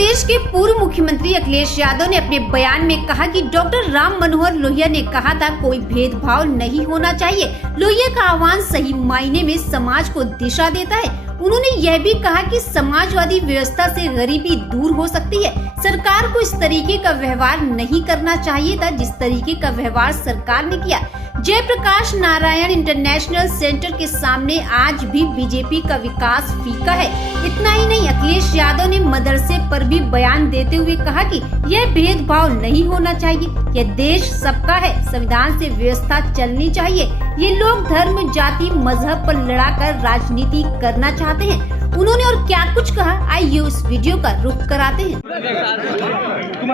प्रदेश के पूर्व मुख्यमंत्री अखिलेश यादव ने अपने बयान में कहा कि डॉक्टर राम मनोहर लोहिया ने कहा था कोई भेदभाव नहीं होना चाहिए। लोहिया का आह्वान सही मायने में समाज को दिशा देता है। उन्होंने यह भी कहा कि समाजवादी व्यवस्था से गरीबी दूर हो सकती है। सरकार को इस तरीके का व्यवहार नहीं करना चाहिए था जिस तरीके का व्यवहार सरकार ने किया। जयप्रकाश नारायण इंटरनेशनल सेंटर के सामने आज भी बीजेपी का विकास फीका है। इतना ही नहीं, अखिलेश यादव ने मदरसे पर भी बयान देते हुए कहा कि यह भेदभाव नहीं होना चाहिए, यह देश सबका है, संविधान से व्यवस्था चलनी चाहिए। ये लोग धर्म, जाति, मजहब पर लड़ाकर राजनीति करना चाहते हैं। उन्होंने और क्या कुछ कहा, आइए उस वीडियो का रुख कराते हैं।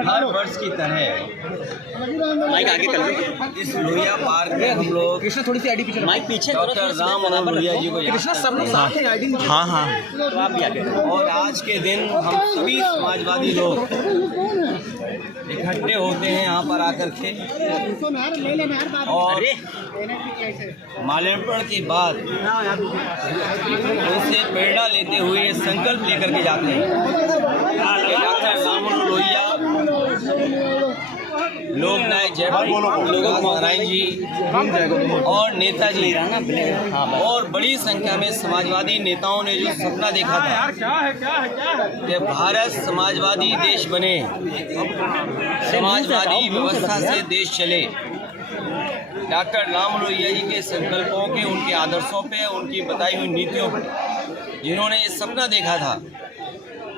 हर वर्ष की तरह इस लोहिया पार्क में हम लोग कृष्णा थोड़ी सी आईडी पीछे, माइक पीछे, डॉक्टर राम मनोहर लोहिया जी को कृष्णा सब लोग साथ हैं आईडी। हाँ तो आप भी आगे। और आज के दिन हम सभी समाजवादी लोग इकट्ठे होते हैं यहाँ पर आकर के, और माल्यार्पण के बाद उनसे प्रेरणा लेते हुए संकल्प लेकर के जाते हैं। डॉक्टर राम मनोहर लोहिया, लोकनायक जयप्रकाश नारायण जी और नेताजी और बड़ी संख्या में समाजवादी नेताओं ने जो सपना देखा था कि भारत समाजवादी देश बने, समाजवादी व्यवस्था से देश चले, डॉक्टर राम लोहिया जी के संकल्पों के, उनके आदर्शों पे, उनकी बताई हुई नीतियों पे, जिन्होंने ये सपना देखा था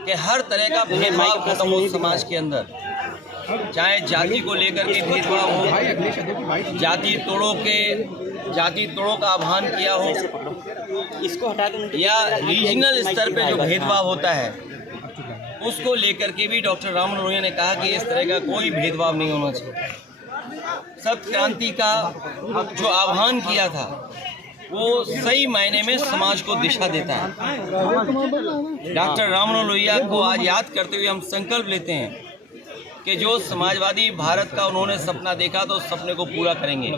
कि हर तरह का भेदभाव खत्म हो समाज के अंदर, चाहे जाति को लेकर के भेदभाव हो, जाति तोड़ों का आह्वान किया हो, इसको हटा या रीजनल स्तर पे जो भेदभाव होता है उसको लेकर के भी डॉक्टर राम मनोहर लोहिया ने कहा कि इस तरह का कोई भेदभाव नहीं होना चाहिए। सत्य क्रांति का जो आह्वान किया था वो सही मायने में समाज को दिशा देता है। डॉक्टर राम मनोहर लोहिया को आज याद करते हुए हम संकल्प लेते हैं कि जो समाजवादी भारत का उन्होंने सपना देखा तो उस सपने को पूरा करेंगे।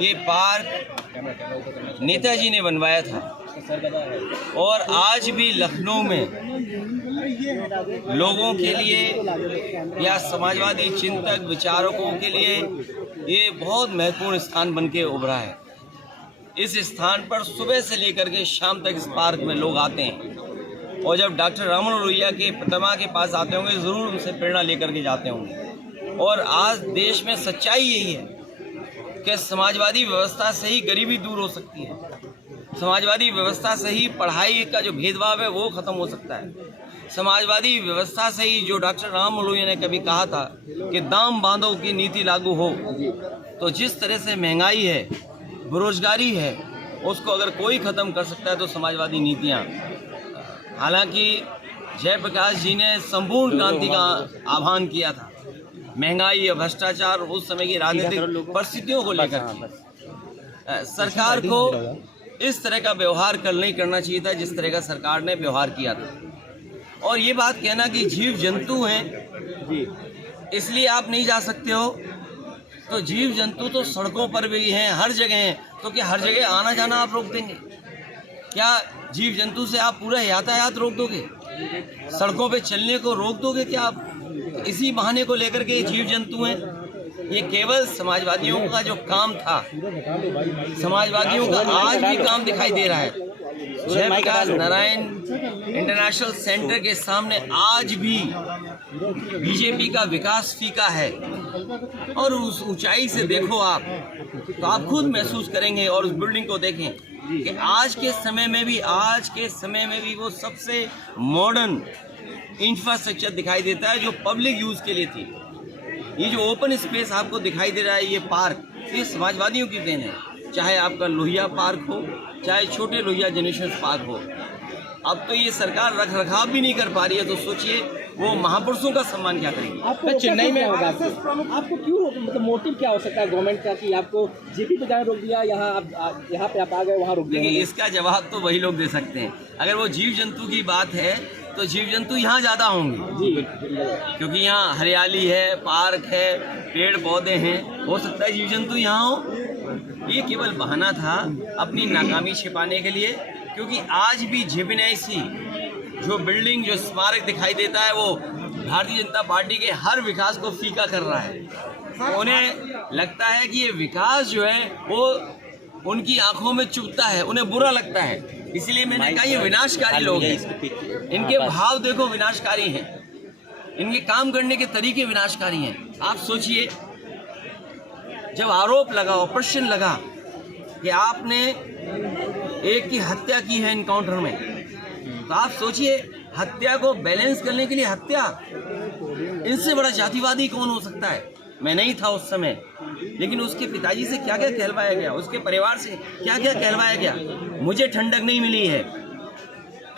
ये पार्क नेताजी ने बनवाया था और आज भी लखनऊ में लोगों के लिए या समाजवादी चिंतक विचारकों के लिए ये बहुत महत्वपूर्ण स्थान बन के उभरा है। इस स्थान पर सुबह से लेकर के शाम तक इस पार्क में लोग आते हैं और जब डॉक्टर राम मनोहर लोहिया के प्रतिमा के पास आते होंगे ज़रूर उनसे प्रेरणा लेकर के जाते होंगे। और आज देश में सच्चाई यही है कि समाजवादी व्यवस्था से ही गरीबी दूर हो सकती है, समाजवादी व्यवस्था से ही पढ़ाई का जो भेदभाव है वो ख़त्म हो सकता है, समाजवादी व्यवस्था से ही जो डॉक्टर राम मनोहर लोहिया ने कभी कहा था कि दाम बांधो की नीति लागू हो, तो जिस तरह से महंगाई है, बेरोजगारी है, उसको अगर कोई ख़त्म कर सकता है तो समाजवादी नीतियाँ। हालांकि जयप्रकाश जी ने संपूर्ण क्रांति का आह्वान किया था, महंगाई या भ्रष्टाचार उस समय की राजनीतिक परिस्थितियों को लेकर सरकार को इस तरह का व्यवहार नहीं करना चाहिए था जिस तरह का सरकार ने व्यवहार किया था। और ये बात कहना कि जीव जंतु हैं इसलिए आप नहीं जा सकते हो, तो जीव जंतु तो सड़कों पर भी हैं, हर जगह हैं, तो क्या हर जगह आना जाना आप रोक देंगे? क्या जीव जंतु से आप पूरा यातायात रोक दोगे? सड़कों पे चलने को रोक दोगे क्या आप? इसी बहाने को लेकर के जीव जंतु हैं। ये केवल समाजवादियों का जो काम था, समाजवादियों का आज भी काम दिखाई दे रहा है। जयप्रकाश नारायण इंटरनेशनल सेंटर के सामने आज भी बीजेपी का विकास फीका है। और उस ऊंचाई से देखो आप तो आप खुद महसूस करेंगे, और उस बिल्डिंग को देखें कि आज के समय में भी वो सबसे मॉडर्न इंफ्रास्ट्रक्चर दिखाई देता है जो पब्लिक यूज़ के लिए थी। ये जो ओपन स्पेस आपको दिखाई दे रहा है, ये पार्क, ये समाजवादियों की देन है। चाहे आपका लोहिया पार्क हो, चाहे छोटे लोहिया जनरेशन पार्क हो। अब तो ये सरकार रख रखाव भी नहीं कर पा रही है, तो सोचिए वो महापुरुषों का सम्मान क्या करेंगे। आपको चेन्नई में होगा, आपको क्यों मतलब मोटिव क्या हो सकता है गवर्नमेंट का कि आपको जीपी पे जाने रोक दिया, यहाँ पे आप आ गए, वहाँ रोक दिया? देखिए, इसका जवाब तो वही लोग दे सकते हैं। अगर वो जीव जंतु की बात है तो जीव जंतु यहाँ ज़्यादा होंगे क्योंकि यहाँ हरियाली है, पार्क है, पेड़ पौधे हैं, हो सकता है जीव जंतु यहाँ हो। ये केवल बहाना था अपनी नाकामी छिपाने के लिए, क्योंकि आज भी जो बिल्डिंग, जो स्मारक दिखाई देता है वो भारतीय जनता पार्टी के हर विकास को फीका कर रहा है। तो उन्हें लगता है कि ये विकास जो है वो उनकी आंखों में चुभता है, उन्हें बुरा लगता है। इसलिए मैंने कहा ये विनाशकारी लोग हैं। इनके भाव देखो विनाशकारी हैं, इनके काम करने के तरीके विनाशकारी हैं। आप सोचिए, जब आरोप लगा, प्रश्न लगा कि आपने एक की हत्या की है एनकाउंटर में, तो आप सोचिए हत्या को बैलेंस करने के लिए हत्या, इनसे बड़ा जातिवादी कौन हो सकता है। मैं नहीं था उस समय, लेकिन उसके पिताजी से क्या क्या कहलवाया गया, उसके परिवार से क्या क्या कहलवाया गया। मुझे ठंडक नहीं मिली है।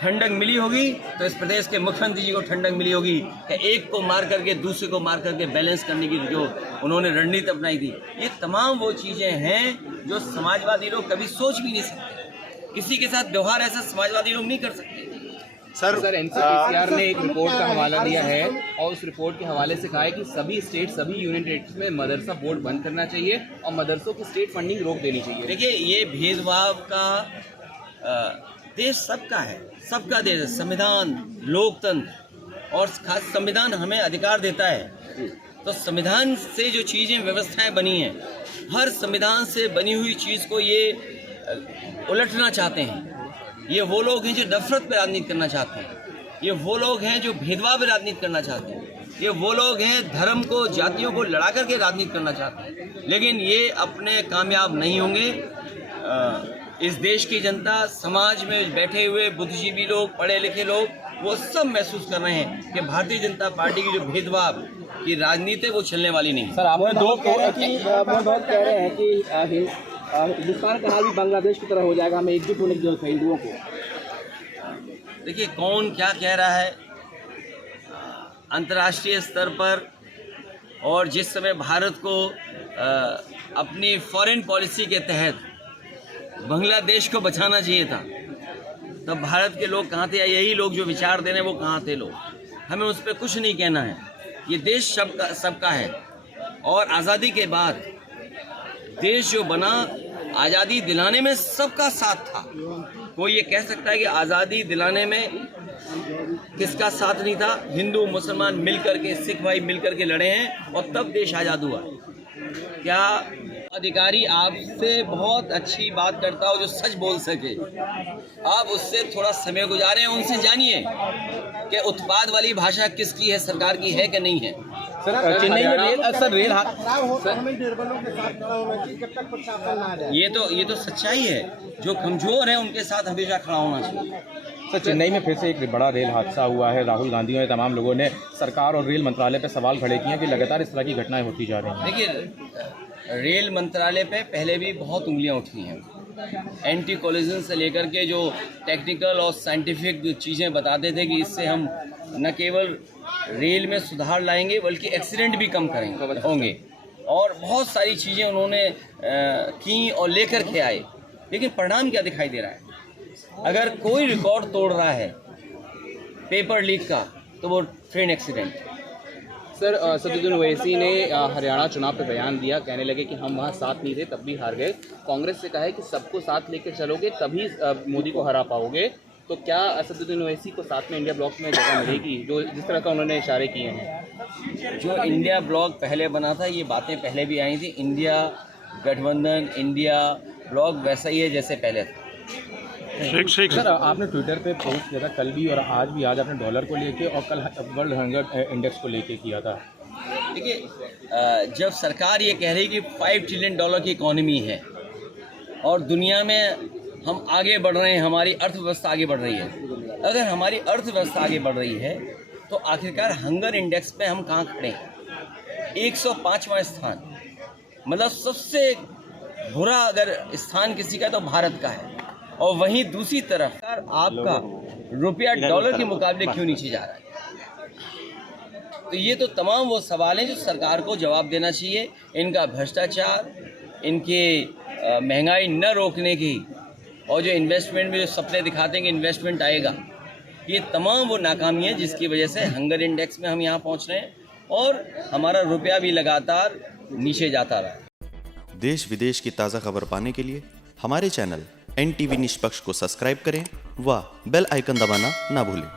ठंडक मिली होगी तो इस प्रदेश के मुख्यमंत्री जी को ठंडक मिली होगी कि एक को मार करके दूसरे को मार करके बैलेंस करने की जो उन्होंने रणनीति अपनाई थी। ये तमाम वो चीज़ें हैं जो समाजवादी लोग कभी सोच भी नहीं सकते। किसी के साथ व्यवहार ऐसा समाजवादी लोग नहीं कर सकते। सर एनसीपीसीआर ने एक रिपोर्ट का हवाला दिया है और उस रिपोर्ट के हवाले से कहा है कि सभी स्टेट, सभी यूनियन टेरिटरीज में मदरसा बोर्ड बंद करना चाहिए और मदरसों की स्टेट फंडिंग रोक देनी चाहिए। देखिए, ये भेदभाव का देश सबका है, सबका देश है। संविधान, लोकतंत्र और खास संविधान हमें अधिकार देता है। तो संविधान से जो चीज़ें, व्यवस्थाएं बनी हैं, हर संविधान से बनी हुई चीज़ को ये उलटना चाहते हैं। ये वो लोग हैं जो नफरत पर राजनीति करना चाहते हैं। ये वो लोग हैं जो भेदभाव पर राजनीति करना चाहते हैं। ये वो लोग हैं धर्म को, जातियों को लड़ा करके राजनीति करना चाहते हैं। लेकिन ये अपने कामयाब नहीं होंगे। इस देश की जनता, समाज में बैठे हुए बुद्धिजीवी लोग, पढ़े लिखे लोग, वो सब महसूस कर रहे हैं कि भारतीय जनता पार्टी की जो भेदभाव की राजनीति वो चलने वाली नहीं। सर, आप बहुत कह रहे हैं कि हिंदुस्तान का हाल भी बांग्लादेश की तरह हो जाएगा, हमें एकजुट होने की जरूरत है हिंदुओं को। देखिए, कौन क्या कह रहा है अंतर्राष्ट्रीय स्तर पर, और जिस समय भारत को अपनी फॉरेन पॉलिसी के तहत बांग्लादेश को बचाना चाहिए था, तब भारत के लोग कहाँ थे, या यही लोग जो विचार दे रहे हैं वो कहाँ थे लोग। हमें उस पर कुछ नहीं कहना है। ये देश सबका है। और आज़ादी के बाद देश जो बना, आज़ादी दिलाने में सबका साथ था। कोई ये कह सकता है कि आज़ादी दिलाने में किसका साथ नहीं था? हिंदू मुसलमान मिल करके, सिख भाई मिल करके लड़े हैं और तब देश आज़ाद हुआ। क्या अधिकारी आपसे बहुत अच्छी बात करता हो जो सच बोल सके, आप उससे थोड़ा समय गुजारें, उनसे जानिए कि उत्पाद वाली भाषा किसकी है, सरकार की है कि नहीं है। सर, चेन्नई में रेल ये तो सच्चाई है। जो कमजोर है उनके साथ हमेशा खड़ा होना चाहिए। सर, चेन्नई में फिर से एक बड़ा रेल हादसा हुआ है। राहुल गांधी और तमाम लोगों ने सरकार और रेल मंत्रालय पर सवाल खड़े किए हैं कि लगातार इस तरह की घटनाएं होती जा रही हैं। देखिए, रेल मंत्रालय पे पहले भी बहुत उंगलियां उठी हैं। एंटी कोलिजन से लेकर के जो टेक्निकल और साइंटिफिक चीज़ें बताते थे कि इससे हम न केवल रेल में सुधार लाएंगे बल्कि एक्सीडेंट भी कम होंगे, और बहुत सारी चीज़ें उन्होंने की और लेकर के आए। लेकिन परिणाम क्या दिखाई दे रहा है? अगर कोई रिकॉर्ड तोड़ रहा है पेपर लीक का, तो वो train accident. Sir, Asaduddin Owaisi ने हरियाणा चुनाव पे बयान दिया, कहने लगे कि हम वहाँ साथ नहीं थे तब भी हार गए। कांग्रेस से कहा है कि सबको साथ लेकर चलोगे तभी मोदी को हरा पाओगे। तो क्या असदुद्दीन ओवैसी को साथ में इंडिया ब्लॉक में जगह मिलेगी, जो जिस तरह का उन्होंने इशारे किए हैं? जो इंडिया ब्लॉक पहले बना था, ये बातें पहले भी आई थी। इंडिया गठबंधन, इंडिया ब्लॉक वैसा ही है जैसे पहले था। सर, आपने ट्विटर पे पोस्ट किया था कल भी और आज भी, आज आपने डॉलर को लेके और कल वर्ल्ड हंगर इंडेक्स को लेके किया था। देखिए, जब सरकार ये कह रही कि $5 ट्रिलियन की इकॉनमी है और दुनिया में हम आगे बढ़ रहे हैं, हमारी अर्थव्यवस्था आगे बढ़ रही है, अगर हमारी अर्थव्यवस्था आगे बढ़ रही है तो आखिरकार हंगर इंडेक्स पे हम कहाँ खड़े हैं? 105वां स्थान, मतलब सबसे बुरा अगर स्थान किसी का तो भारत का है। और वहीं दूसरी तरफ आपका रुपया डॉलर के मुकाबले क्यों नीचे जा रहा है? तो ये तो तमाम वो सवाल हैं जो सरकार को जवाब देना चाहिए। इनका भ्रष्टाचार, इनके महंगाई न रोकने की, और जो इन्वेस्टमेंट में जो सपने दिखाते हैं कि इन्वेस्टमेंट आएगा, ये तमाम वो नाकामी है जिसकी वजह से हंगर इंडेक्स में हम यहाँ पहुँच रहे हैं और हमारा रुपया भी लगातार नीचे जाता रहा है। देश विदेश की ताज़ा खबर पाने के लिए हमारे चैनल NTV निष्पक्ष को सब्सक्राइब करें व बेल आइकन दबाना ना भूलें।